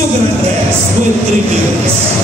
Super Andres with 3 minutes.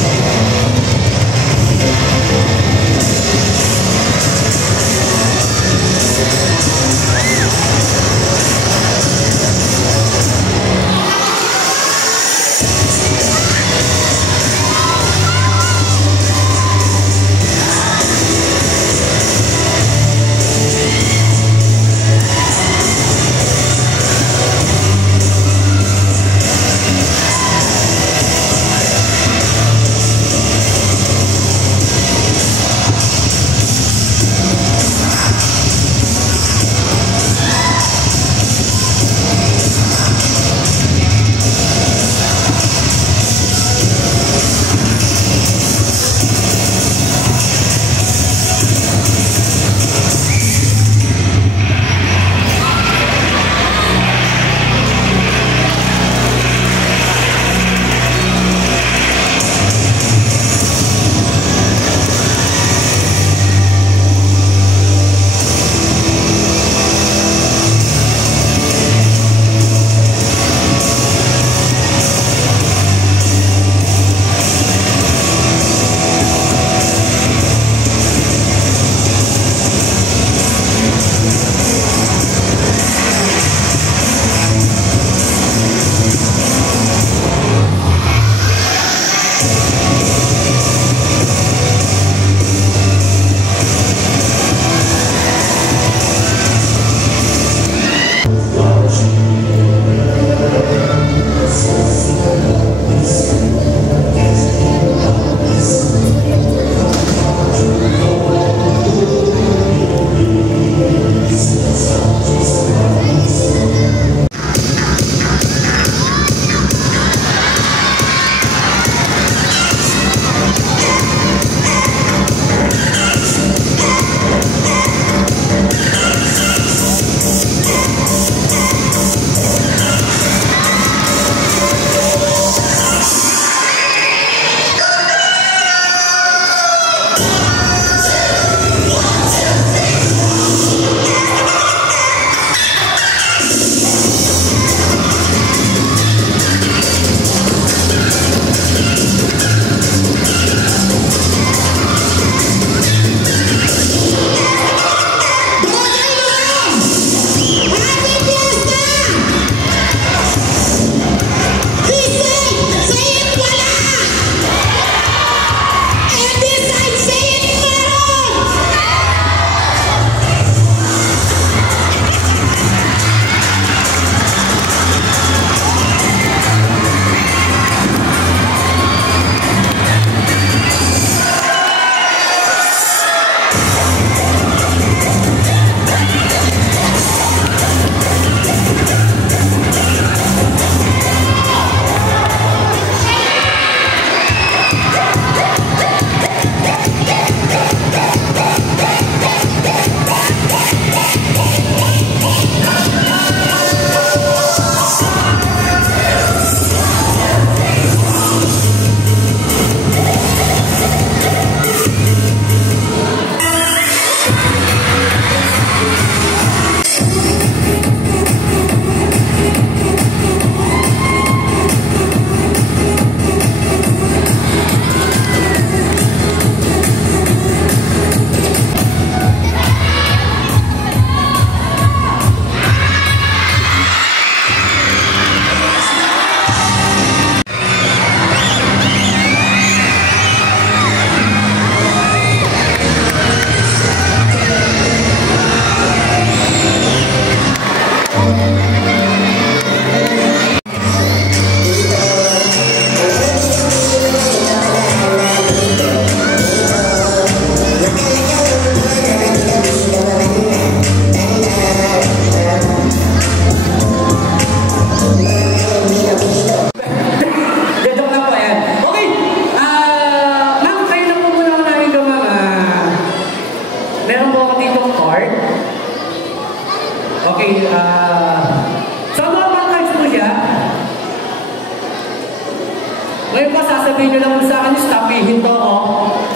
Ngayon pa, sasabihin nyo lang sa akin, stop, hinto ako.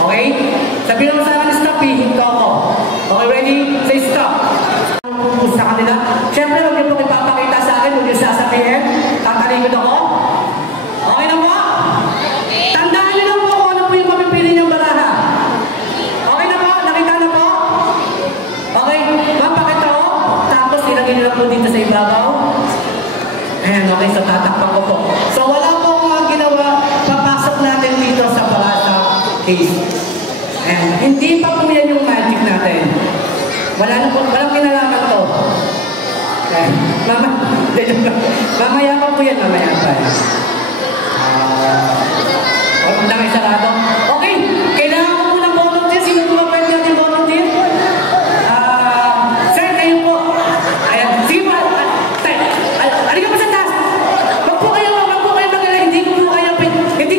Okay? Sabihin lang sa akin, stop, hinto ako. Okay, ready? Say stop. Sa kanila. Siyempre, huwag nyo itong ipapakita sa akin, huwag nyo sasabihin. Tatalikod ako. Okay naman. case. And hindi pa po yan yung magic natin. Walang kinalaman to. Mamaya pa po yan, mamaya pa. Huwag na kayo sarado. Okay, kailangan ko po ng volunteer. Sino po ba pwede natin volunteer? Sir, kayo po. Ayan, sige po. Halika po sa taas. Wag po kayo magala. Hindi ko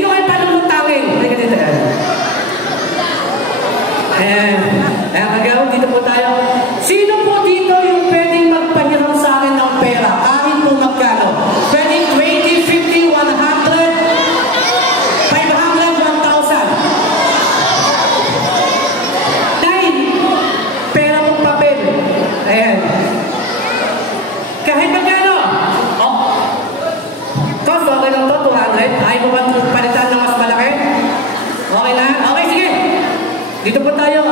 kayo paano magtawin. Halika dito. Ayan, magawin dito po tayo. Sino po dito yung pwedeng magpahiram sa akin ng pera? Kahit po magkano? Pwedeng 20, 50, 100, 500, 1,000. Dahil, pera pong papel. Ayan. Kahit magkano? Oh. Cost, okay lang to, 200. Ayaw mo ba palitan ng mas malaki? Okay na? Okay, sige. Dito po tayo,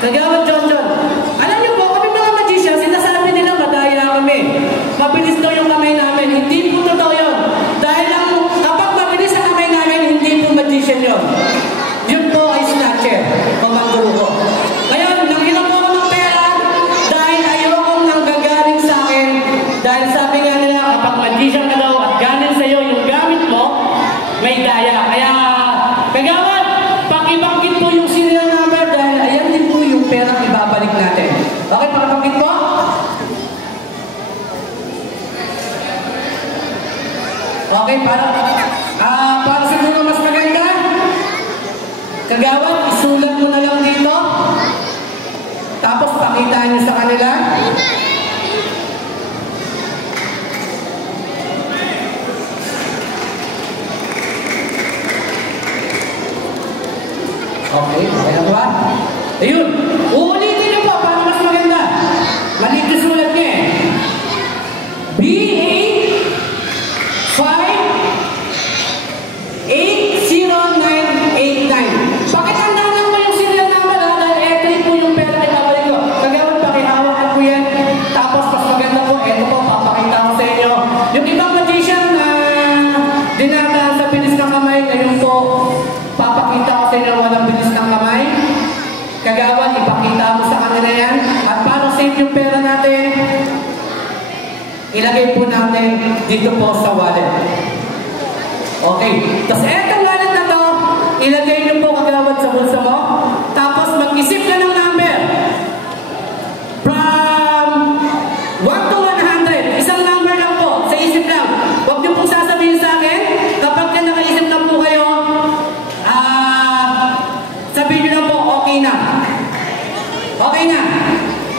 Kagawad John. Alam niyo po, kami mga magician, sinasabi nila madaya kami. Mabilis daw yung kamay namin. Hindi po totoo yun. Dahil kapag mabilis ang kamay namin, hindi po magician yun. Yun po ay snatcher o mangguro. Ngayon, nanghiram po ako ng pera dahil ayokong nanggagaling sa akin. Dahil sabi nga nila, kapag magician ka daw at galing sa'yo yung gamit mo, may daya. Kaya, Kagawad, pakibangkit po yung serial number dahil ayan din po yung perang ibabalik natin. Okay, pakibangkit po? Okay, para siguro mas maganda, Kagawad, isulat mo na lang dito. Tapos pakitaan nyo sa kanila. Okay, na ba? Ayun, uulitin niyo po para mas maganda. Maliit na sulat niya eh. BA5-80989. Pakitandaan lang mo yung serial number ha, dahil eto po yung pera na ibabalik ko. Kagawad, pakihawakan ko yan. Tapos mas maganda po, eto po, papakita ko sa inyo. Yung ibang magician na dinadaan sa bilis ng kamay, ngayon po, papakita ko sa inyo walang bilis ng kamay. Kagawad, ipakita mo sa kanila yan. At para save yung pera natin, ilagay po natin dito po sa wallet. Okay. Tapos etong wallet na to, ilagay nyo po Kagawad sa bulsa mo. Tapos mag-isip ka ng number. From 1 to 100. Isang number lang po. Sa isip lang. Huwag nyo pong sasabihin sa akin. Kapag ka nakaisip na po kayo, sabihin nyo lang po, okay na. Okay na.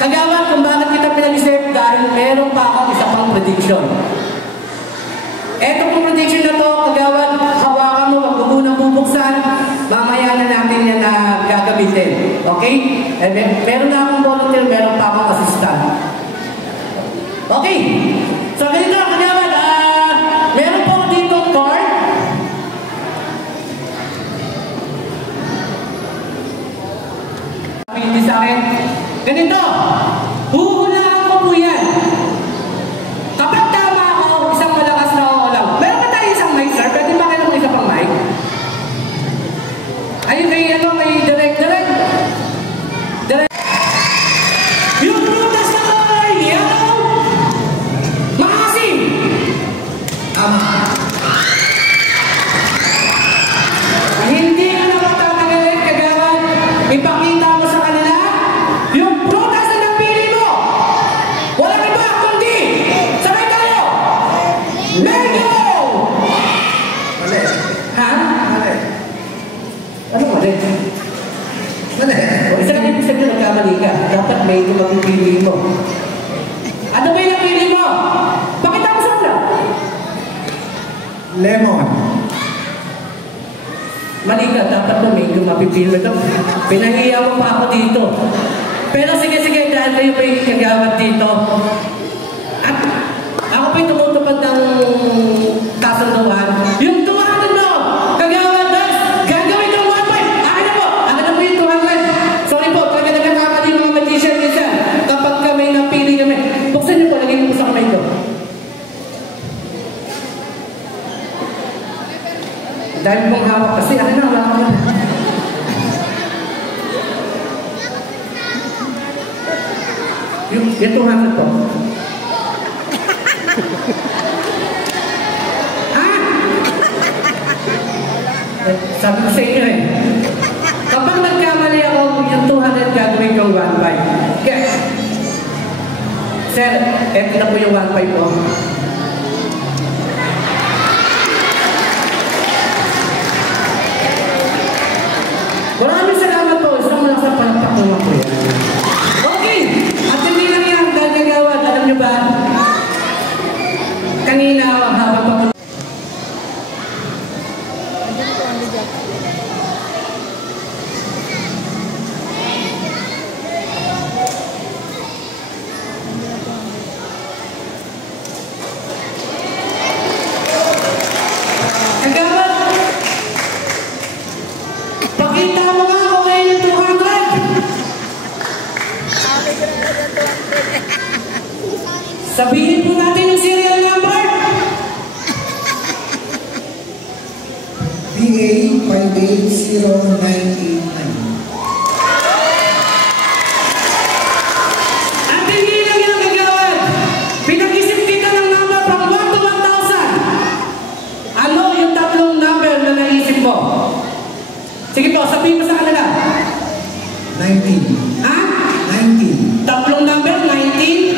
Kagawad, kung bakit kita pinag-isip, dahil meron pa akong isa pang prediction. Eto pong prediction na to, Kagawad, hawakan mo, wag mo munang bubuksan, mamaya na natin yan na gagamitin. Okay? Meron na akong volunteer, meron pa akong assistant. Okay. So, ganito, Kagawad, meron po dito card. Hindi sa akin. Ganito, huhulaan ko po yan. Kapag tama ako, isang malakas na ako lang. Meron ba tayo isang mic, sir? Pwede ba kayo ng isa pang mic? Ayun, may direct. Yung prutas na kulay yellow, maasim. Hindi ka na matatagalit, Kagawad. Ipakita mo sa kanila yung prutas na napili mo. Wala na ba? Kundi, sabay tayo. Mango! Mali. Ha? Mali. Ano mali? Mali. O isa lang yung sabi na nagkamali ka. Dapat may ito mapipili mo. Ano ba yung napili mo? Pakita mo sa kanila. Lemon. Mali ka, dapat mo may ito mapipili mo. Pinahiya mo pa ako dito. Pero sige, dahil kayo may Kagawad dito. At ako po'y tumutupad ng kasunduan. Yung 200 mo, Kagawad, gagawin ng 1 point. Akin na po yung 200. Sorry po, talaga nagkakamali mga magician minsan. Kapag kami napili kami, buksan niyo po, lagay niyo po sa kamay ko. Dahil mong hawak kasi, ano na, wala ka na. Yung 200 po. Sabi ko sa inyo eh. Kapag nagkamali ako, yung 200 gagawin ko 1.5. Okay. Sir, eto na po yung 1.5 po. Maraming salamat po. Isang malakas palakpak naman po yan. Okay. At hindi lang yan. Dahil kagawad, alam nyo ba? Kanina, habang pa sabihin po natin yung serial number. BA 580989. At hindi lang yung kagawad. Pinag-isip kita ng number from 1 to 1,000. Ano yung tatlong number na naisip mo? Sige po, sabihin mo sa kanila. 19. Ha? 19. Tatlong number, 19.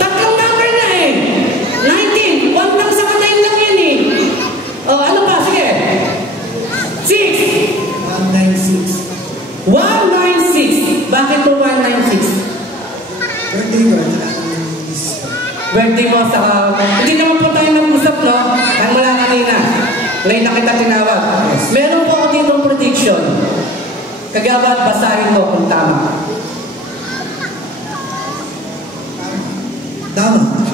Tatlong number na eh. 19. 1 lang sa kanayin lang yan eh. Oh, ano pa? Sige. 6. 196. 196. Bakit po 196? Birthday ko. Birthday mo sa... Hindi naman po tayo nag-usap, no? Ang mula kanina. Ngayon na kita tinawag. Meron po ako dito prediction. Kagawad, basahin mo kung tama. Tama.